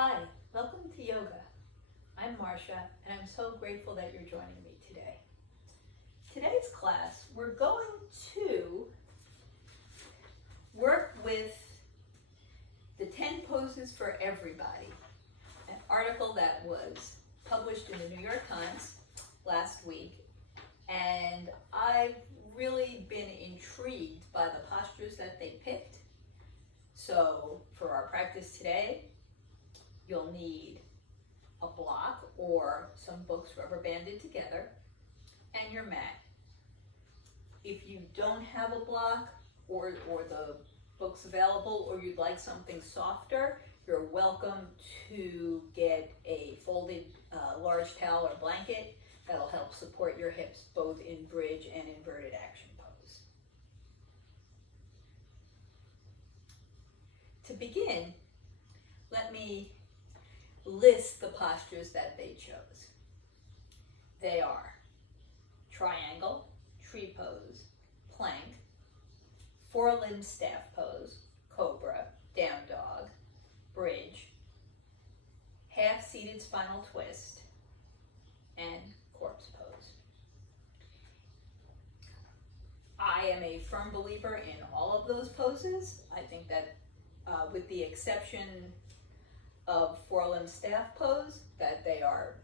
Hi, welcome to yoga. I'm Marcia, and I'm so grateful that you're joining me today. Today's class, we're going to work with the 10 poses for everybody, an article that was published in the New York Times last week, and I've really been intrigued by the postures that they picked. So for our practice today, you'll need a block or some books rubber banded together and your mat. If you don't have a block or the books available, or you'd like something softer, you're welcome to get a folded large towel or blanket. That'll help support your hips both in bridge and inverted action pose. To begin, let me list the postures that they chose. They are triangle, tree pose, plank, four-limb staff pose, cobra, down dog, bridge, half-seated spinal twist, and corpse pose. I am a firm believer in all of those poses. I think that with the exception of four-limb staff pose, that they are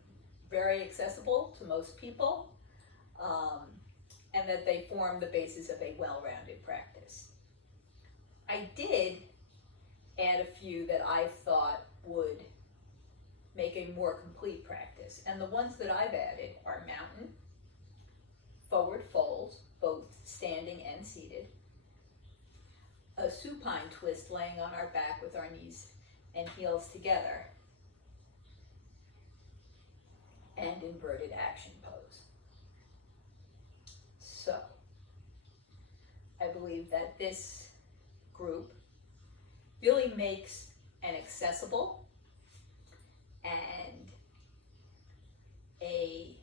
very accessible to most people, and that they form the basis of a well-rounded practice. I did add a few that I thought would make a more complete practice, and the ones that I've added are mountain, forward folds, both standing and seated, a supine twist laying on our back with our knees and heels together, and inverted action pose. So, I believe that this group really makes an accessible and a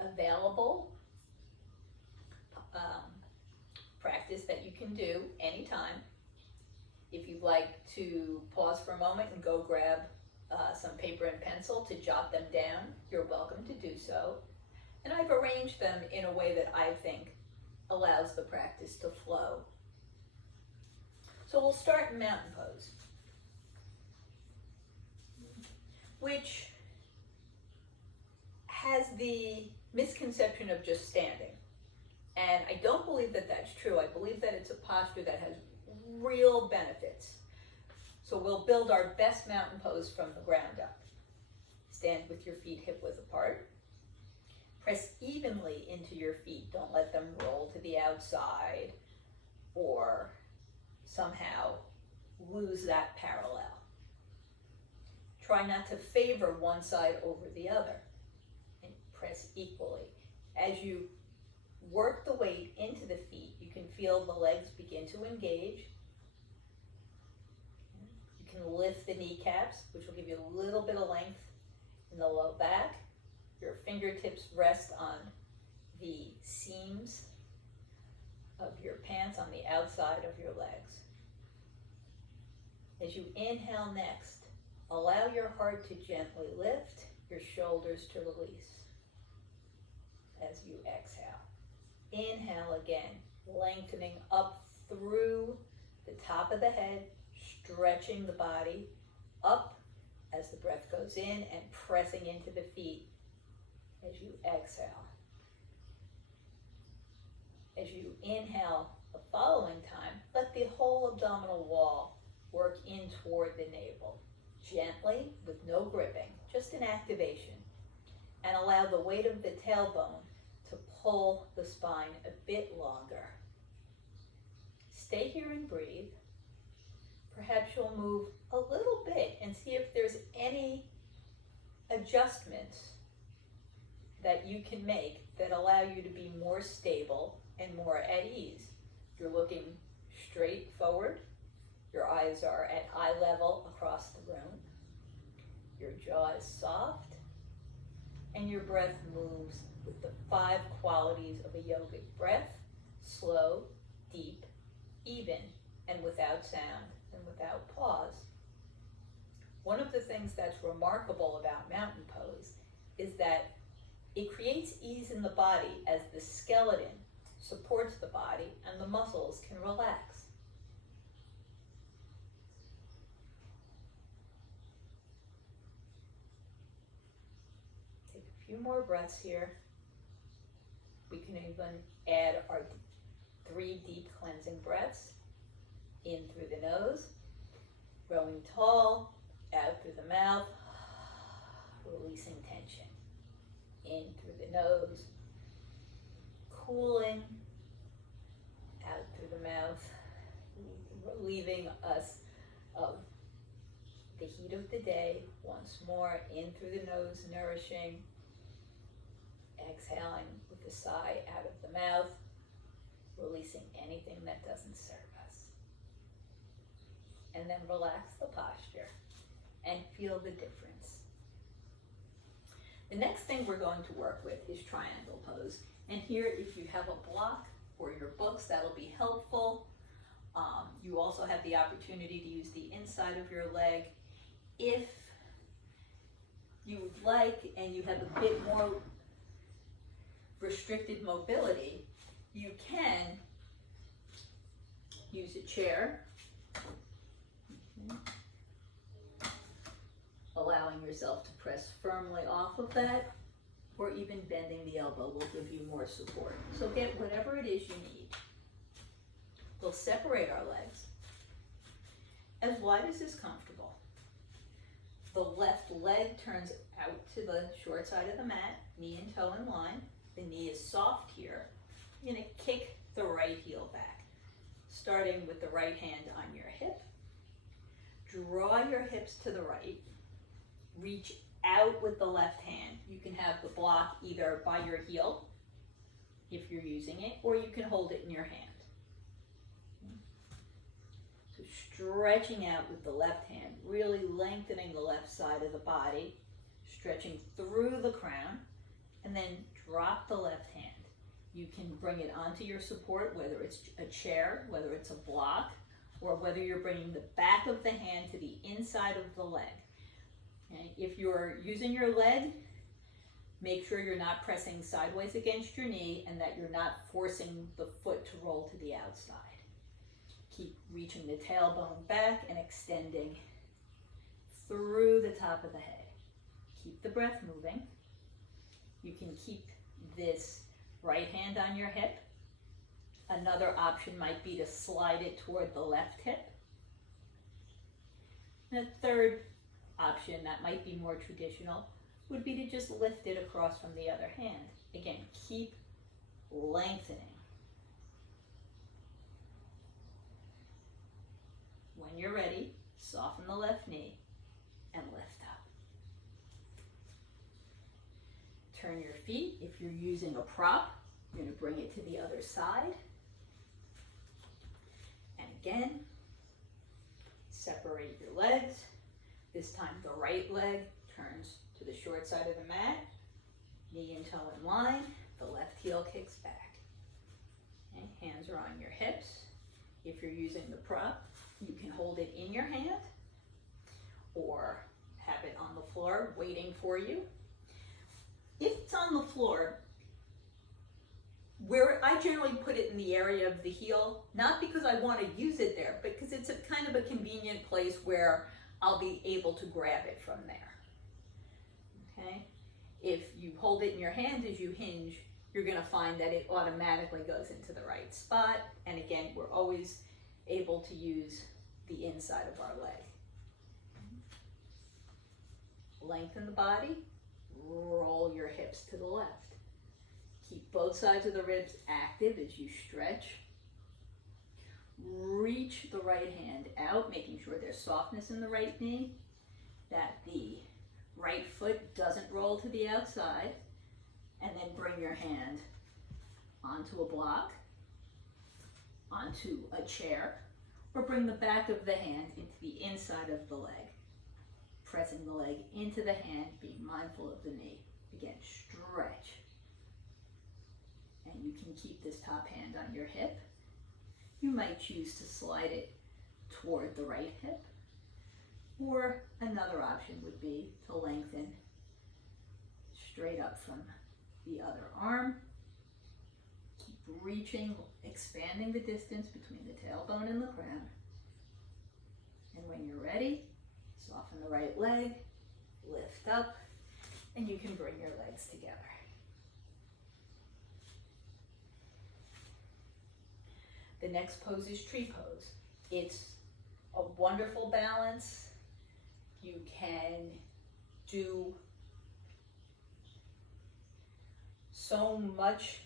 available practice that you can do anytime. If you'd like to pause for a moment and go grab some paper and pencil to jot them down, you're welcome to do so. And I've arranged them in a way that I think allows the practice to flow. So we'll start in mountain pose, which has the misconception of just standing. And I don't believe that that's true. I believe that it's a posture that has real benefits. So we'll build our best mountain pose from the ground up. Stand with your feet hip width apart. Press evenly into your feet. Don't let them roll to the outside or somehow lose that parallel. Try not to favor one side over the other, and press equally. As you work the weight into the feet, you can feel the legs begin to engage. You can lift the kneecaps, which will give you a little bit of length in the low back. Your fingertips rest on the seams of your pants on the outside of your legs. As you inhale next, allow your heart to gently lift, your shoulders to release. As you exhale, inhale again, lengthening up through the top of the head, stretching the body up as the breath goes in and pressing into the feet as you exhale. As you inhale the following time, let the whole abdominal wall work in toward the navel, gently with no gripping, just an activation, and allow the weight of the tailbone to pull the spine a bit longer. Stay here and breathe. Perhaps you'll move a little bit and see if there's any adjustments that you can make that allow you to be more stable and more at ease. You're looking straight forward. Your eyes are at eye level across the room. Your jaw is soft, and your breath moves with the 5 qualities of a yogic breath: slow, deep, even, and without sound and without pause. One of the things that's remarkable about mountain pose is that it creates ease in the body as the skeleton supports the body and the muscles can relax. Take a few more breaths here. We can even add our 3 deep cleansing breaths. In through the nose, growing tall, out through the mouth, releasing tension. In through the nose, cooling, out through the mouth, relieving us of the heat of the day. Once more, in through the nose, nourishing, exhaling with a sigh out of the mouth, releasing anything that doesn't serve us. And then relax the posture and feel the difference. The next thing we're going to work with is triangle pose. And here, if you have a block or your books, that'll be helpful. You also have the opportunity to use the inside of your leg. If you would like and you have a bit more restricted mobility, you can use a chair, allowing yourself to press firmly off of that, or even bending the elbow will give you more support. So get whatever it is you need. We'll separate our legs as wide as is comfortable. The left leg turns out to the short side of the mat, knee and toe in line. The knee is soft here. You're gonna kick the right heel back, starting with the right hand on your hip. Draw your hips to the right. Reach out with the left hand. You can have the block either by your heel, if you're using it, or you can hold it in your hand. So stretching out with the left hand, really lengthening the left side of the body, stretching through the crown, and then drop the left hand. You can bring it onto your support, whether it's a chair, whether it's a block, or whether you're bringing the back of the hand to the inside of the leg. Okay? If you're using your leg, make sure you're not pressing sideways against your knee and that you're not forcing the foot to roll to the outside. Keep reaching the tailbone back and extending through the top of the head. Keep the breath moving. You can keep this right hand on your hip. Another option might be to slide it toward the left hip. And a third option that might be more traditional would be to just lift it across from the other hand. Again, keep lengthening. When you're ready, soften the left knee and lift up. Turn your feet. If you're using a prop, you're going to bring it to the other side. And again, separate your legs. This time the right leg turns to the short side of the mat, knee and toe in line, the left heel kicks back. Okay, hands are on your hips. If you're using the prop, you can hold it in your hand or have it on the floor waiting for you. If it's on the floor, where I generally put it in the area of the heel, not because I want to use it there, but because it's a kind of a convenient place where I'll be able to grab it from there. Okay? If you hold it in your hand as you hinge, you're going to find that it automatically goes into the right spot. And again, we're always able to use the inside of our leg. Lengthen the body, roll your hips to the left. Keep both sides of the ribs active as you stretch. Reach the right hand out, making sure there's softness in the right knee, that the right foot doesn't roll to the outside, and then bring your hand onto a block, onto a chair, or bring the back of the hand into the inside of the leg, pressing the leg into the hand, being mindful of the knee. Again, stretch. And you can keep this top hand on your hip. You might choose to slide it toward the right hip. Or another option would be to lengthen straight up from the other arm. Keep reaching, expanding the distance between the tailbone and the crown. And when you're ready, soften the right leg, lift up, and you can bring your legs together. The next pose is tree pose. It's a wonderful balance. You can do so much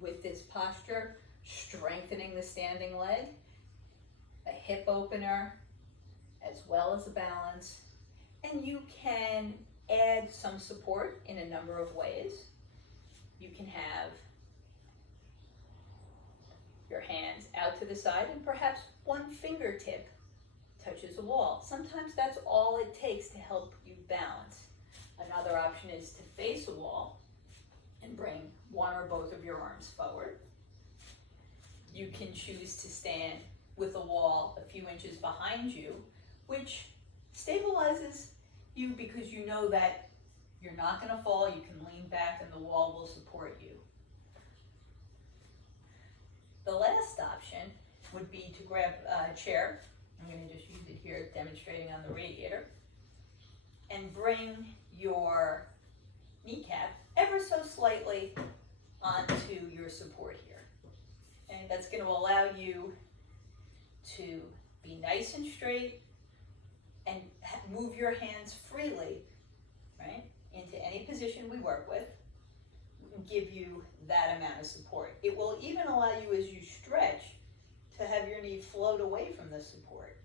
with this posture, strengthening the standing leg, a hip opener, as well as a balance. And you can add some support in a number of ways. You can have your hands out to the side and perhaps one fingertip touches a wall. Sometimes that's all it takes to help you balance. Another option is to face a wall and bring one or both of your arms forward. You can choose to stand with a wall a few inches behind you, which stabilizes you because you know that you're not going to fall. You can lean back and the wall will support you. The last option would be to grab a chair. I'm going to just use it here, demonstrating on the radiator, and bring your kneecap ever so slightly onto your support here. And that's going to allow you to be nice and straight and move your hands freely, right, into any position we work with. Give you that amount of support. It will even allow you, as you stretch, to have your knee float away from the support,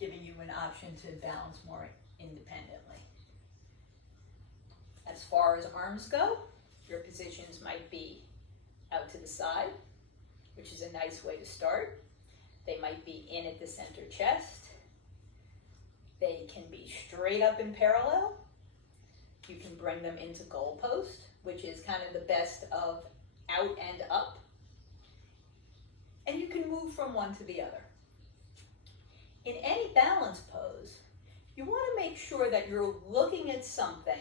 giving you an option to balance more independently. As far as arms go, your positions might be out to the side, which is a nice way to start. They might be in at the center chest. They can be straight up in parallel. You can bring them into goal post, which is kind of the best of out and up. And you can move from one to the other. In any balance pose, you want to make sure that you're looking at something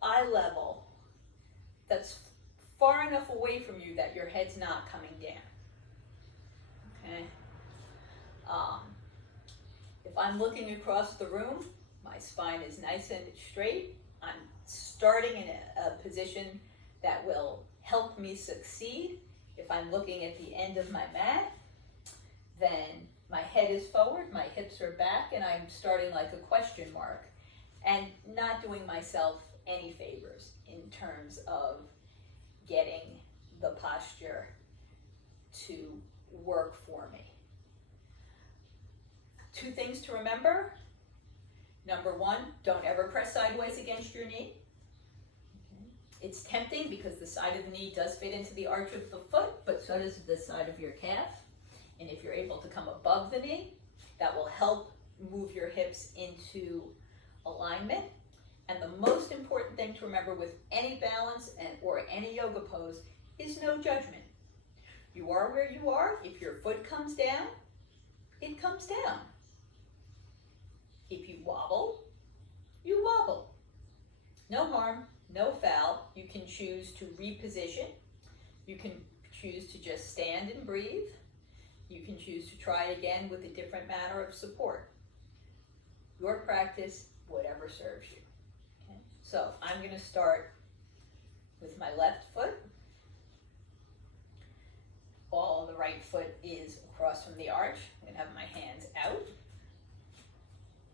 eye level that's far enough away from you that your head's not coming down. Okay. If I'm looking across the room, my spine is nice and straight. I'm starting in a position that will help me succeed. If I'm looking at the end of my mat, then my head is forward, my hips are back, and I'm starting like a question mark and not doing myself any favors in terms of getting the posture to work for me. Two things to remember. Number one, don't ever press sideways against your knee. It's tempting because the side of the knee does fit into the arch of the foot, but so does the side of your calf. And if you're able to come above the knee, that will help move your hips into alignment. And the most important thing to remember with any balance or any yoga pose is no judgment. You are where you are. If your foot comes down, it comes down. If you wobble, you wobble. No harm, no foul. You can choose to reposition. You can choose to just stand and breathe. You can choose to try it again with a different manner of support. Your practice, whatever serves you. Okay? So I'm going to start with my left foot. Ball of the right foot is across from the arch. I'm going to have my hands out.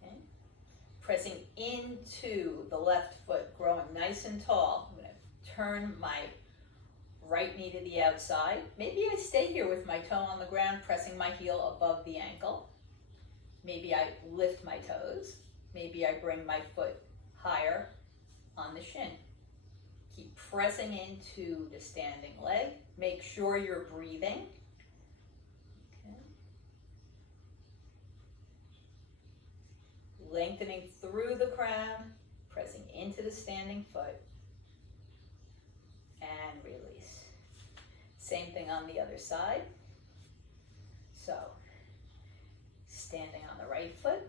Okay? Pressing into the left foot, growing nice and tall. I'm going to turn my right knee to the outside. Maybe I stay here with my toe on the ground, pressing my heel above the ankle. Maybe I lift my toes. Maybe I bring my foot higher on the shin. Keep pressing into the standing leg. Make sure you're breathing. Okay. Lengthening through the crown, pressing into the standing foot, and release. Same thing on the other side. So, standing on the right foot,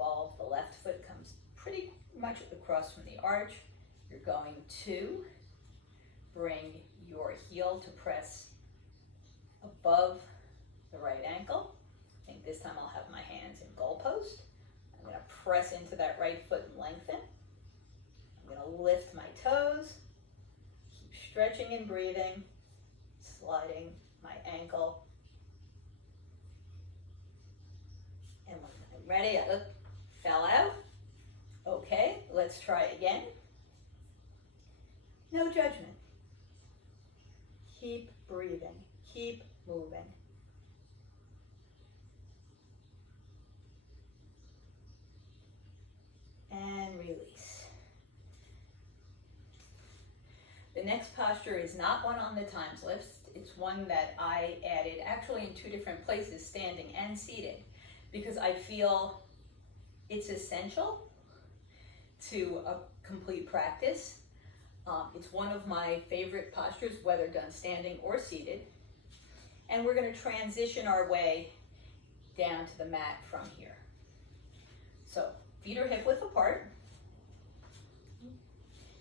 ball of the left foot comes pretty much across from the arch. You're going to bring your heel to press above the right ankle. I think this time I'll have my hands in goalpost. I'm going to press into that right foot and lengthen. I'm going to lift my toes, keep stretching and breathing, sliding my ankle. And when I'm ready, I fell out. Okay, let's try again. No judgment. Keep breathing, keep moving. And release. The next posture is not one on the times list. It's one that I added actually in 2 different places, standing and seated, because I feel it's essential to a complete practice. It's one of my favorite postures, whether done standing or seated. And we're going to transition our way down to the mat from here. So feet are hip width apart.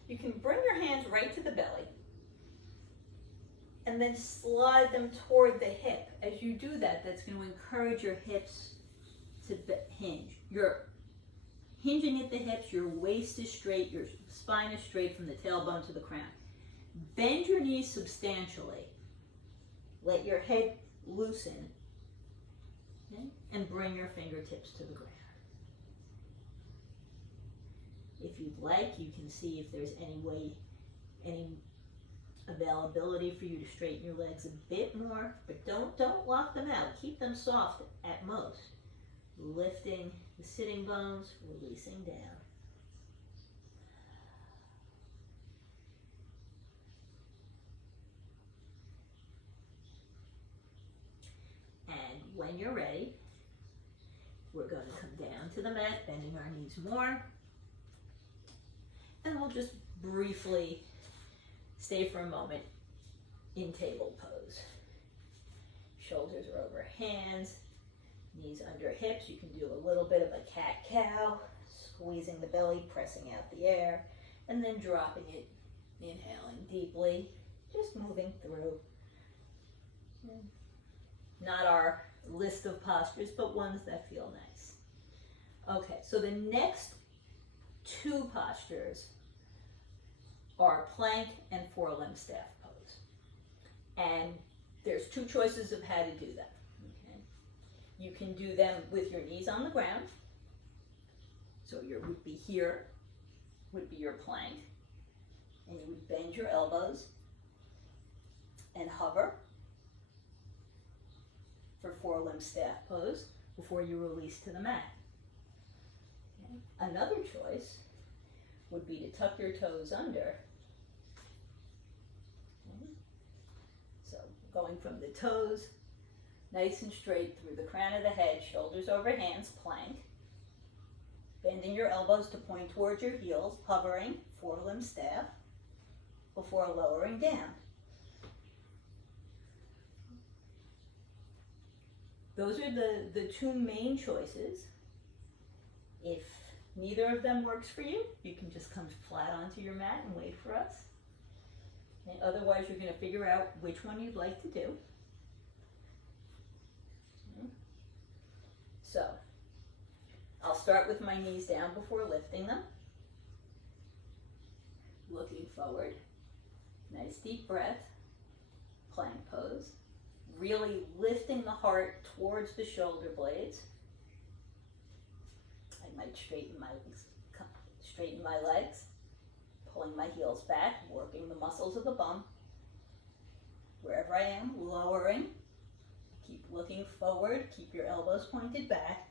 You can bring your hands right to the belly and then slide them toward the hip. As you do that, that's going to encourage your hips to hinge. You're hinging at the hips, your waist is straight, your spine is straight from the tailbone to the crown. Bend your knees substantially. Let your head loosen, okay? And bring your fingertips to the ground. If you'd like, you can see if there's any availability for you to straighten your legs a bit more, but don't lock them out. Keep them soft at most. Lifting the sitting bones, releasing down. And when you're ready, we're going to come down to the mat, bending our knees more. And we'll just briefly stay for a moment in table pose. Shoulders are over hands, knees under hips. You can do a little bit of a cat-cow, squeezing the belly, pressing out the air, and then dropping it, inhaling deeply, just moving through. Not our list of postures, but ones that feel nice. Okay, so the next 2 postures are plank and forelimb staff pose. And there's 2 choices of how to do them. Okay? You can do them with your knees on the ground. So would be here, would be your plank. And you would bend your elbows and hover for forelimb staff pose before you release to the mat. Okay? Another choice would be to tuck your toes under. Okay? So going from the toes, nice and straight through the crown of the head, shoulders over hands, plank. Bending your elbows to point towards your heels, hovering, forelimb staff, before lowering down. Those are the 2 main choices. If neither of them works for you, you can just come flat onto your mat and wait for us. And otherwise, you're going to figure out which one you'd like to do. So, I'll start with my knees down before lifting them. Looking forward. Nice deep breath. Plank pose. Really lifting the heart towards the shoulder blades. I might straighten my legs, pulling my heels back, working the muscles of the bum. Wherever I am, lowering. Keep looking forward, keep your elbows pointed back.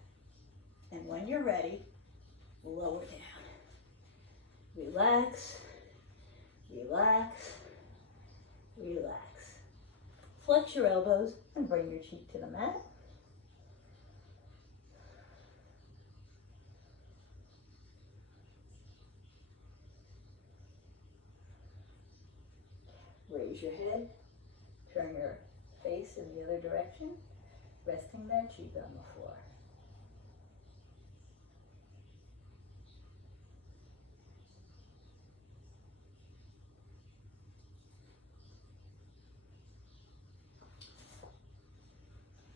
And when you're ready, lower down. Relax, relax, relax. Flex your elbows and bring your cheek to the mat. Raise your head, turn your face in the other direction, resting that cheek on the floor.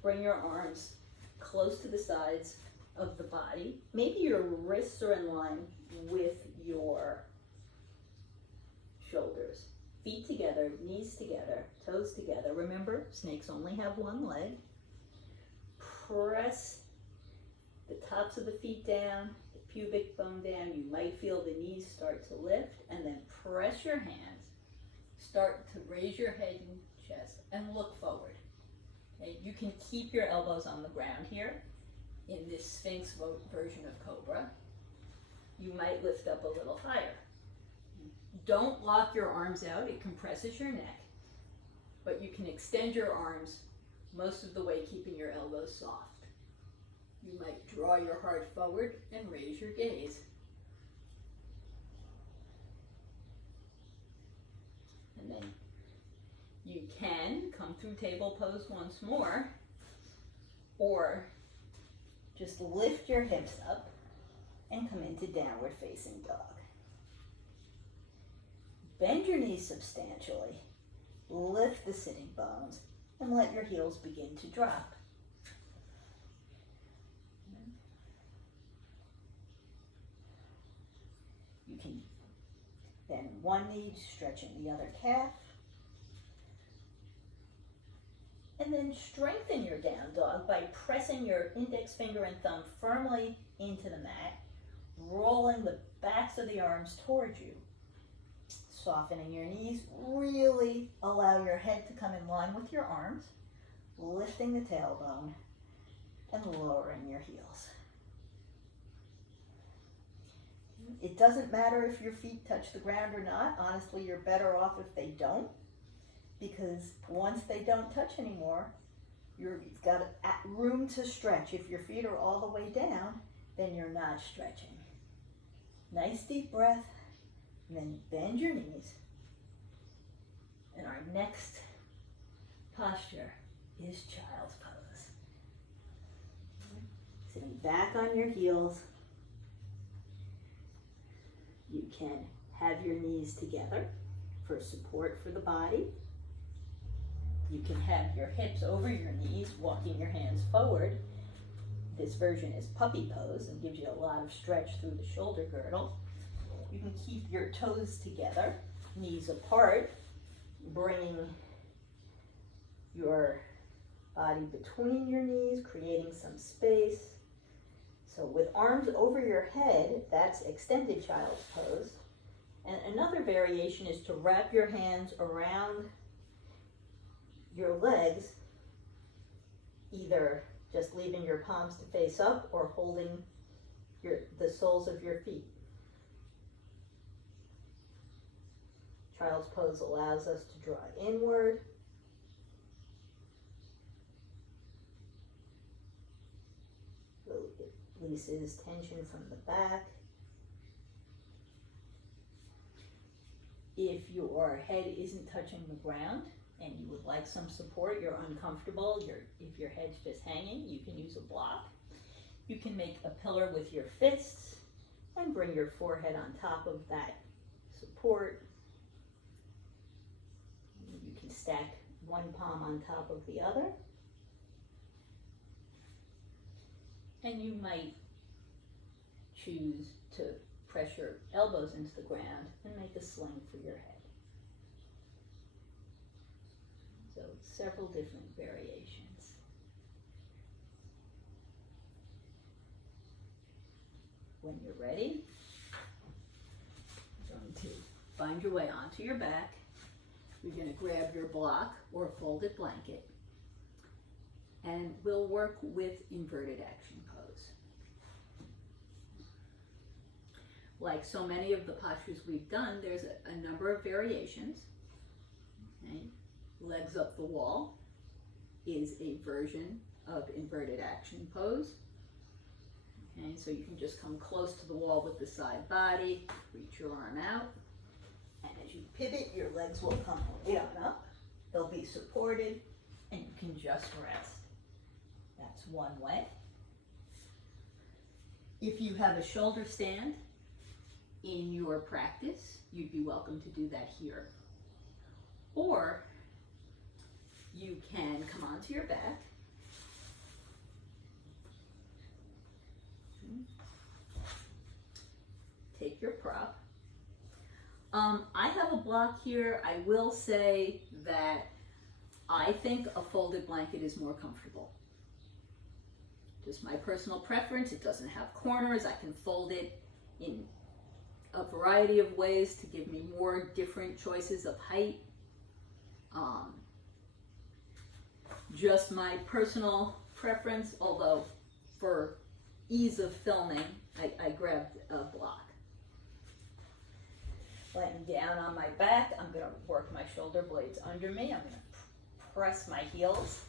bring your arms close to the sides of the body. Maybe your wrists are in line with your shoulders. Feet together, knees together, toes together. Remember, snakes only have one leg. Press the tops of the feet down, the pubic bone down. You might feel the knees start to lift, and then press your hands. Start to raise your head and chest and look forward. Okay? You can keep your elbows on the ground here in this Sphinx version of Cobra. You might lift up a little higher. Don't lock your arms out, it compresses your neck, but you can extend your arms most of the way, keeping your elbows soft. You might draw your heart forward and raise your gaze. And then you can come through table pose once more, or just lift your hips up and come into downward facing dog. Bend your knees substantially, lift the sitting bones, and let your heels begin to drop. You can bend one knee, stretching the other calf, and then strengthen your down dog by pressing your index finger and thumb firmly into the mat, rolling the backs of the arms towards you. Softening your knees, really allow your head to come in line with your arms, lifting the tailbone and lowering your heels. It doesn't matter if your feet touch the ground or not. Honestly, you're better off if they don't, because once they don't touch anymore, you've got room to stretch. If your feet are all the way down, then you're not stretching. Nice deep breath. And then bend your knees. And our next posture is child's pose. Sitting back on your heels. You can have your knees together for support for the body. You can have your hips over your knees, walking your hands forward. This version is puppy pose and gives you a lot of stretch through the shoulder girdle. You can keep your toes together, knees apart, bringing your body between your knees, creating some space. So with arms over your head, that's extended child's pose. And another variation is to wrap your hands around your legs, either just leaving your palms to face up or holding the soles of your feet. Child's pose allows us to draw inward. It releases tension from the back. If your head isn't touching the ground and you would like some support, you're uncomfortable, if your head's just hanging, you can use a block. You can make a pillar with your fists and bring your forehead on top of that support. You can stack one palm on top of the other. And you might choose to press your elbows into the ground and make a sling for your head. So several different variations. When you're ready, you're going to find your way onto your back. You're going to grab your block or folded blanket, and we'll work with inverted action pose. Like so many of the postures we've done, there's a number of variations. Okay? Legs up the wall is a version of inverted action pose. Okay, so you can just come close to the wall with the side body, reach your arm out, and as you pivot, your legs will come way on up. They'll be supported, and you can just rest. That's one way. If you have a shoulder stand in your practice, you'd be welcome to do that here. Or you can come onto your back I have a block here. I will say that I think a folded blanket is more comfortable. Just my personal preference. It doesn't have corners. I can fold it in a variety of ways to give me more different choices of height. Just my personal preference, although for ease of filming, I grabbed a block. Laying down on my back, I'm going to work my shoulder blades under me. I'm going to press my heels,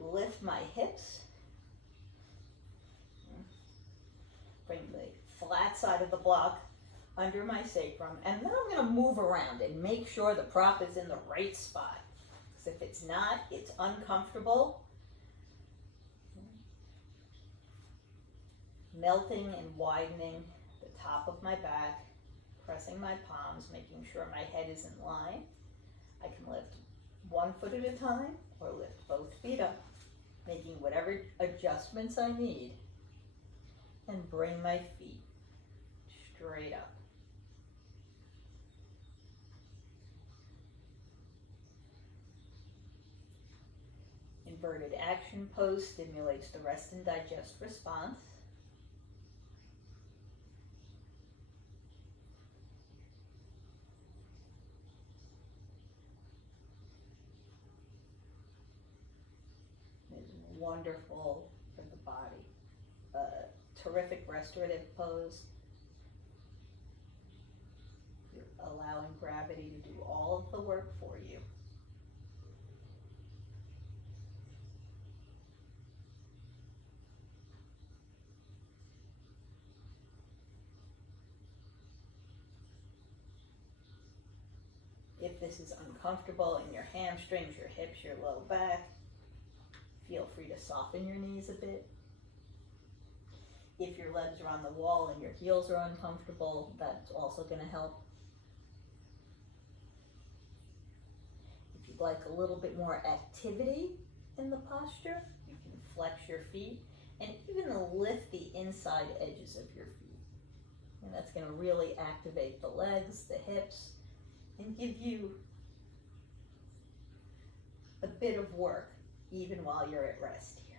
lift my hips, bring the flat side of the block under my sacrum, and then I'm going to move around and make sure the prop is in the right spot. Because if it's not, it's uncomfortable. Melting and widening the top of my back, pressing my palms, making sure my head is in line. I can lift one foot at a time or lift both feet up, making whatever adjustments I need, and bring my feet straight up. Inverted action pose stimulates the rest and digest response. It's wonderful for the body. Terrific restorative pose. You're allowing gravity to do all of the work for you. If this is uncomfortable in your hamstrings, your hips, your low back, feel free to soften your knees a bit. If your legs are on the wall and your heels are uncomfortable, that's also going to help. If you'd like a little bit more activity in the posture, you can flex your feet and even lift the inside edges of your feet. And that's going to really activate the legs, the hips, and give you a bit of work even while you're at rest here.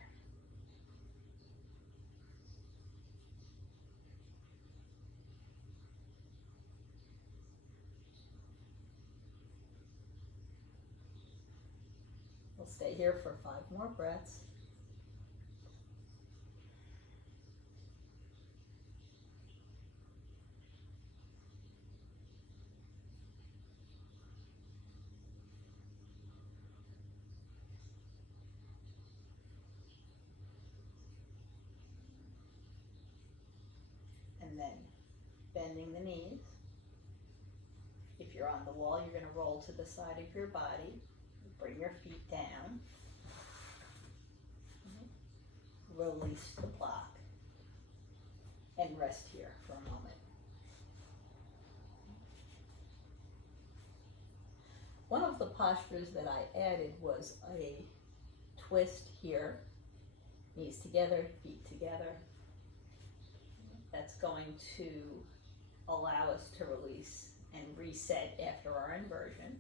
We'll stay here for 5 more breaths. And then bending the knees. If you're on the wall, you're going to roll to the side of your body. Bring your feet down. Release the block. And rest here for a moment. One of the postures that I added was a twist here. Knees together, feet together. That's going to allow us to release and reset after our inversion.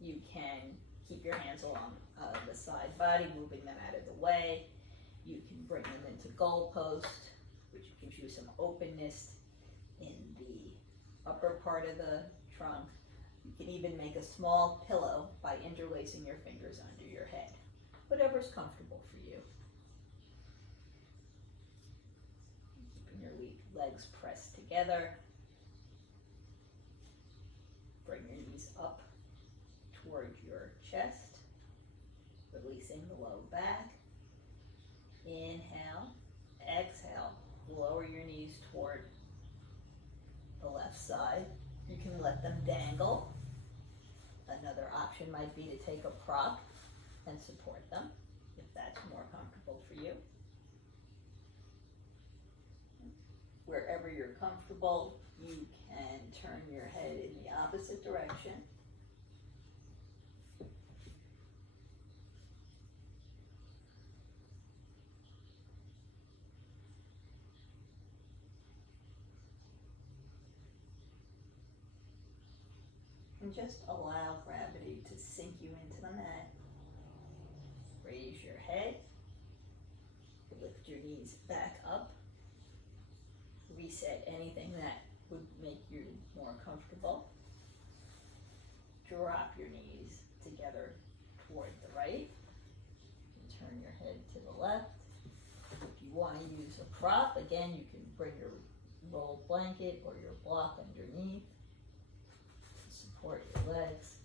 You can keep your hands along the side body, moving them out of the way. You can bring them into goal post, which gives you some openness in the upper part of the trunk. You can even make a small pillow by interlacing your fingers under your head. Whatever's comfortable for you. Keeping your legs pressed together. Bring your knees up toward your chest, releasing the low back. Inhale, exhale, lower your knees toward the left side. You can let them dangle. Another option might be to take a prop and support them, if that's more comfortable for you. Wherever you're comfortable, you can turn your head in the opposite direction. And just allow gravity to sink you into the mat. Raise your head. Lift your knees back up. Reset anything that would make you more comfortable. Drop your knees together toward the right. And turn your head to the left. If you want to use a prop, again, you can bring your rolled blanket or your block underneath to support your legs.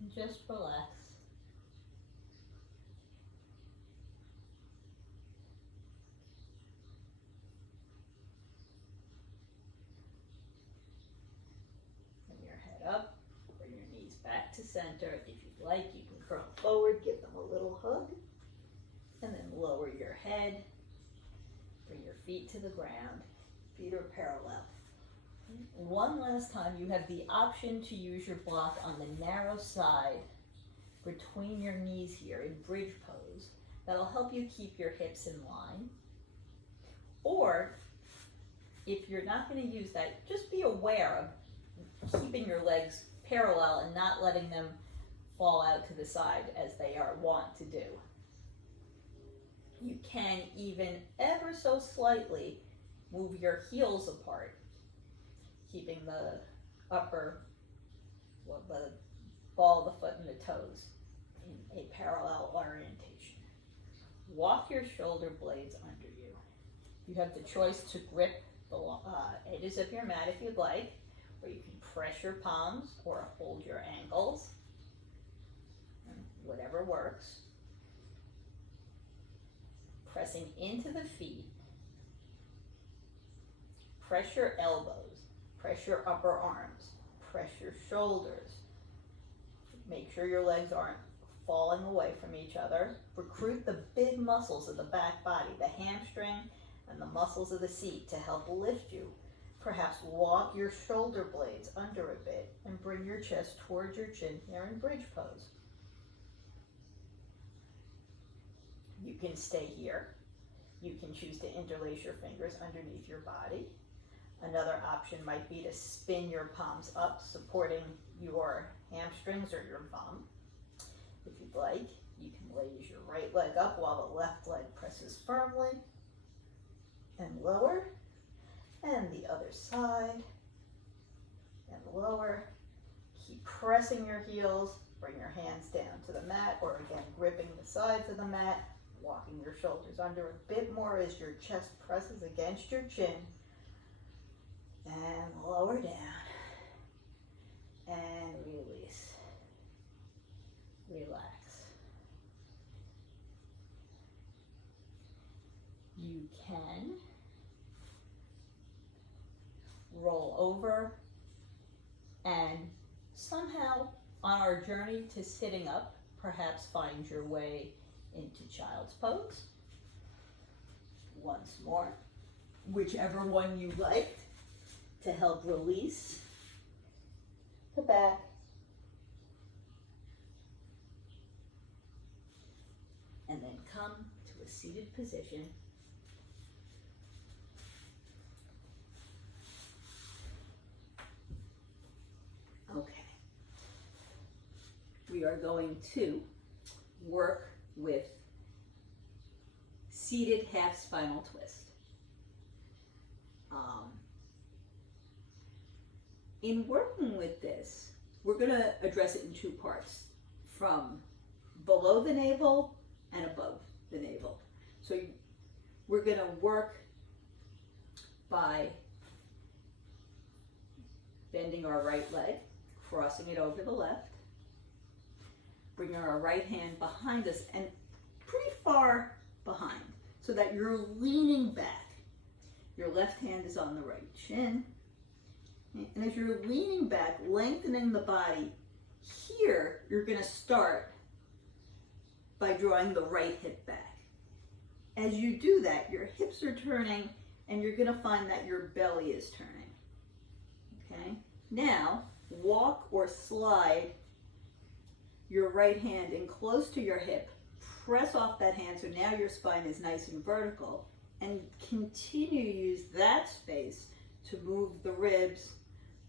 And just relax. Up, bring your knees back to center. If you'd like, you can curl forward, give them a little hug, and then lower your head. Bring your feet to the ground. Feet are parallel. One last time, you have the option to use your block on the narrow side between your knees here in bridge pose. That'll help you keep your hips in line. Or, if you're not going to use that, just be aware of keeping your legs parallel and not letting them fall out to the side as they are wont to do. You can even ever so slightly move your heels apart, keeping the the ball of the foot and the toes in a parallel orientation. Walk your shoulder blades under you. You have the choice to grip the edges of your mat if you'd like, or you can press your palms or hold your ankles, whatever works. Pressing into the feet, press your elbows, press your upper arms, press your shoulders. Make sure your legs aren't falling away from each other. Recruit the big muscles of the back body, the hamstring and the muscles of the seat to help lift you. Perhaps walk your shoulder blades under a bit and bring your chest towards your chin here in bridge pose. You can stay here. You can choose to interlace your fingers underneath your body. Another option might be to spin your palms up, supporting your hamstrings or your bum. If you'd like, you can raise your right leg up while the left leg presses firmly and lower. And the other side, and lower. Keep pressing your heels, bring your hands down to the mat, or again, gripping the sides of the mat, walking your shoulders under a bit more as your chest presses against your chin, and lower down, and release. Relax. You can roll over and somehow on our journey to sitting up, perhaps find your way into child's pose. Once more, whichever one you liked, to help release the back. And then come to a seated position. Okay. We are going to work with seated half spinal twist. In working with this, we're going to address it in two parts, from below the navel and above the navel. So we're going to work by bending our right leg, crossing it over the left, bringing our right hand behind us and pretty far behind so that you're leaning back. Your left hand is on the right shin. And as you're leaning back, lengthening the body, here you're going to start by drawing the right hip back. As you do that, your hips are turning and you're going to find that your belly is turning. Okay? Now, walk or slide your right hand in close to your hip, press off that hand so now your spine is nice and vertical, and continue to use that space to move the ribs,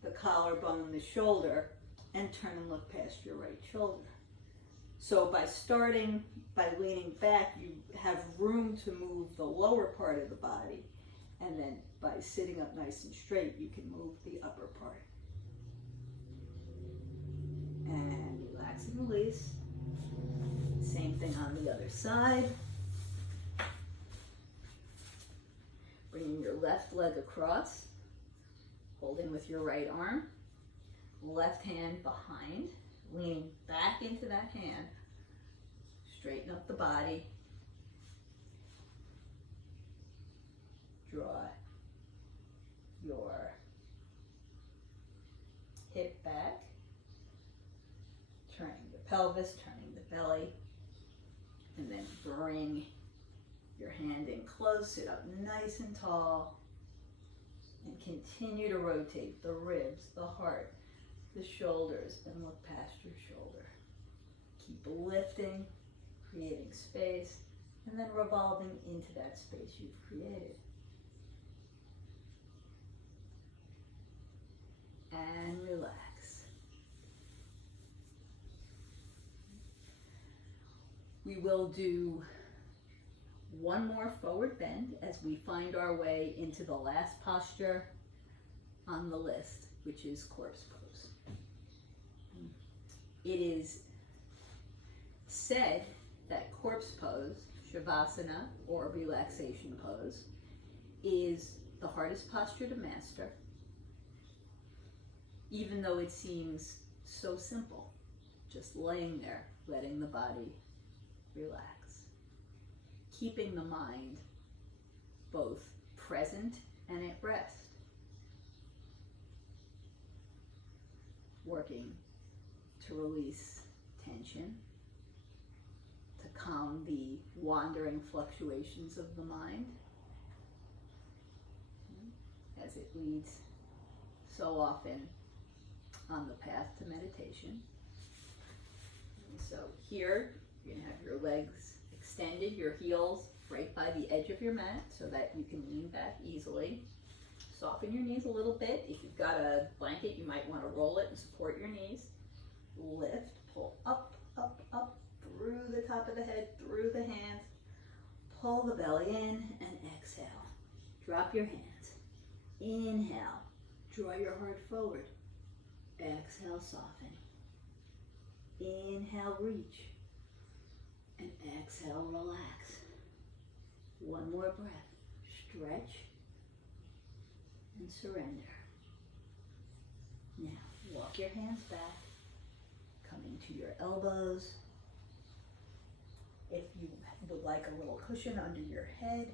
the collarbone, the shoulder, and turn and look past your right shoulder. So by starting, by leaning back, you have room to move the lower part of the body, and then by sitting up nice and straight, you can move the upper part. And relax and release. Same thing on the other side. Bringing your left leg across, holding with your right arm, left hand behind, leaning back into that hand, straighten up the body, draw your hip back, turning the pelvis, turning the belly, and then bring your hand in close, sit up nice and tall, and continue to rotate the ribs, the heart, the shoulders, and look past your shoulder. Keep lifting, creating space, and then revolving into that space you've created. And relax. We will do one more forward bend as we find our way into the last posture on the list, which is corpse pose. It is said that corpse pose, shavasana or relaxation pose, is the hardest posture to master, even though it seems so simple, just laying there, letting the body relax. Keeping the mind both present and at rest. Working to release tension, to calm the wandering fluctuations of the mind, as it leads so often on the path to meditation. And so here, you're going to have your legs extended, your heels right by the edge of your mat so that you can lean back easily. Soften your knees a little bit. If you've got a blanket, you might want to roll it and support your knees. Lift, pull up, up, up, through the top of the head, through the hands. Pull the belly in and exhale. Drop your hands. Inhale, draw your heart forward. Exhale, soften. Inhale, reach. And exhale, relax. One more breath. Stretch and surrender. Now, walk your hands back, coming to your elbows. If you would like a little cushion under your head,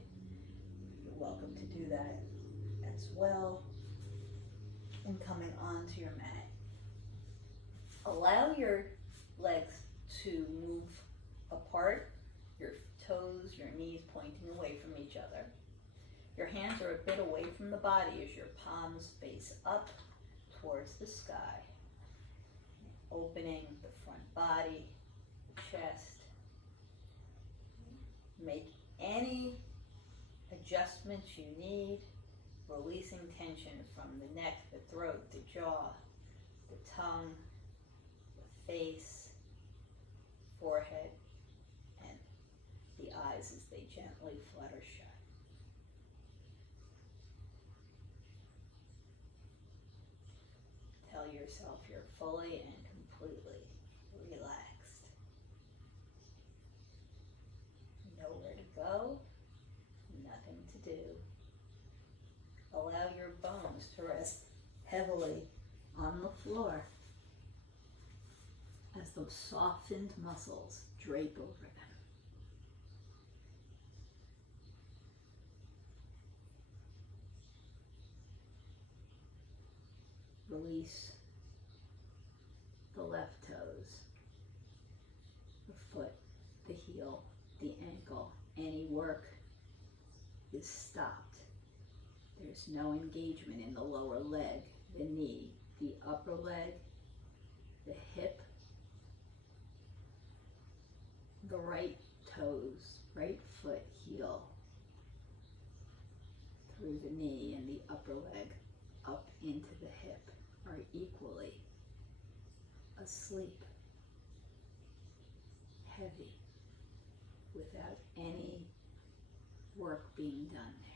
you're welcome to do that as well. And coming onto your mat. Allow your legs to move apart, your toes, your knees pointing away from each other. Your hands are a bit away from the body as your palms face up towards the sky. Opening the front body, the chest. Make any adjustments you need, releasing tension from the neck, the throat, the jaw, the tongue, the face, forehead, and the eyes as they gently flutter shut. Tell yourself you're fully and completely relaxed. Nowhere to go, nothing to do. Allow your bones to rest heavily on the floor as those softened muscles drape over them. Release the left toes, the foot, the heel, the ankle. Any work is stopped. There's no engagement in the lower leg, the knee, the upper leg, the hip, the right toes, right foot, heel, through the knee and the upper leg, into the hip are equally asleep, heavy, without any work being done there.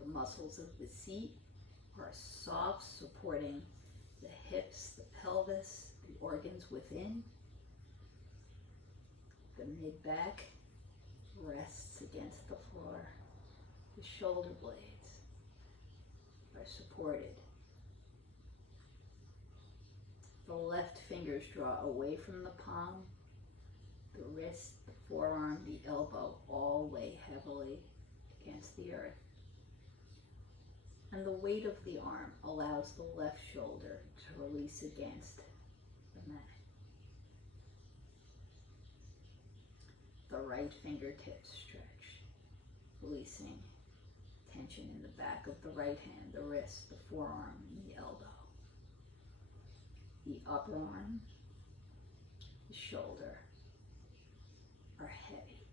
The muscles of the seat are soft, supporting the hips, the pelvis, the organs within. The mid-back rests against the floor. The shoulder blades are supported. The left fingers draw away from the palm. The wrist, the forearm, the elbow all weigh heavily against the earth. And the weight of the arm allows the left shoulder to release against the mat. The right fingertips stretch, releasing tension in the back of the right hand, the wrist, the forearm, and the elbow. The upper arm, the shoulder are heavy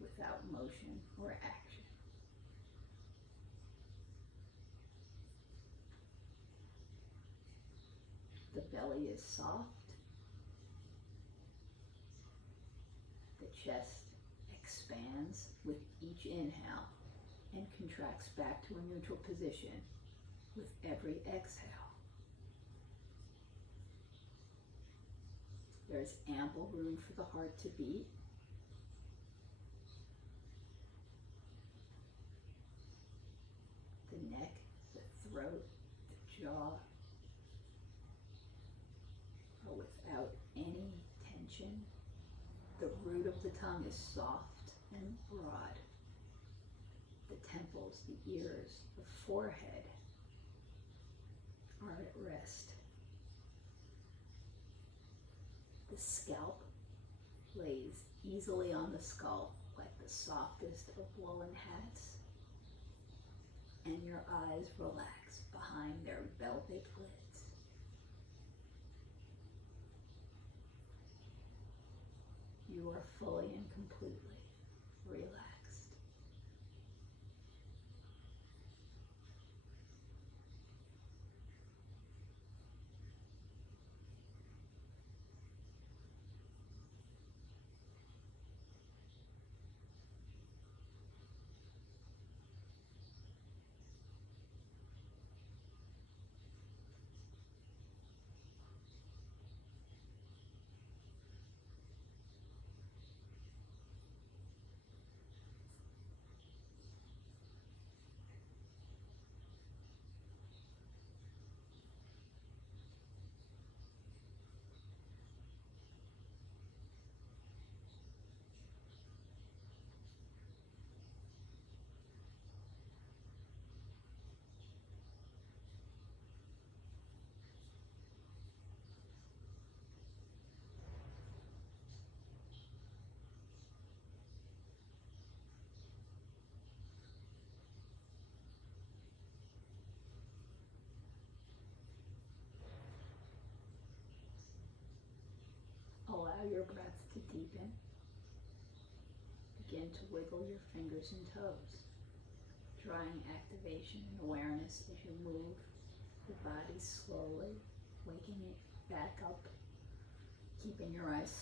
without motion or action. The belly is soft. The chest expands with each inhale and contracts back to a neutral position with every exhale. There's ample room for the heart to beat. The neck, the throat, the jaw are without any tension. The root of the tongue is soft and broad. The temples, the ears, the forehead are at rest. The scalp lays easily on the skull like the softest of woolen hats, and your eyes relax behind their velvet lids. You are fully and completely relaxed. Allow your breath to deepen. Begin to wiggle your fingers and toes, drawing activation and awareness as you move the body slowly, waking it back up, keeping your eyes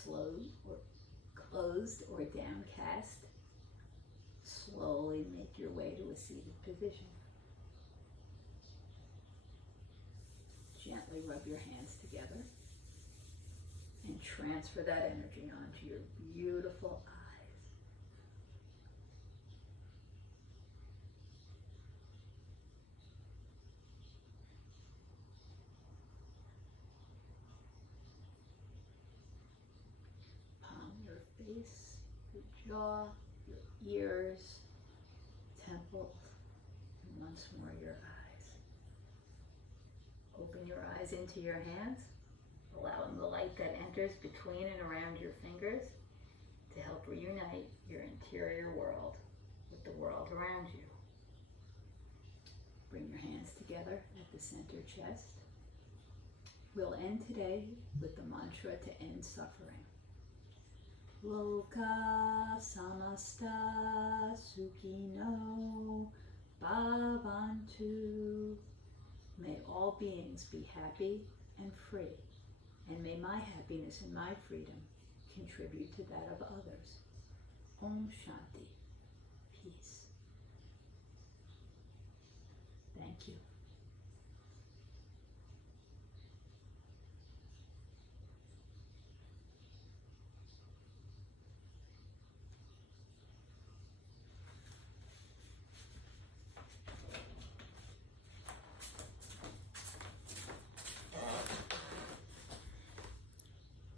closed or downcast. Slowly make your way to a seated position. Gently rub your hands together and transfer that energy onto your beautiful eyes. Palm your face, your jaw, your ears, temples, and once more your eyes. Open your eyes into your hands, allowing the light that enters between and around your fingers to help reunite your interior world with the world around you. Bring your hands together at the center chest. We'll end today with the mantra to end suffering. Loka samasta sukhino bhavantu. 2. May all beings be happy and free, and may my happiness and my freedom contribute to that of others. Om Shanti. Peace. Thank you.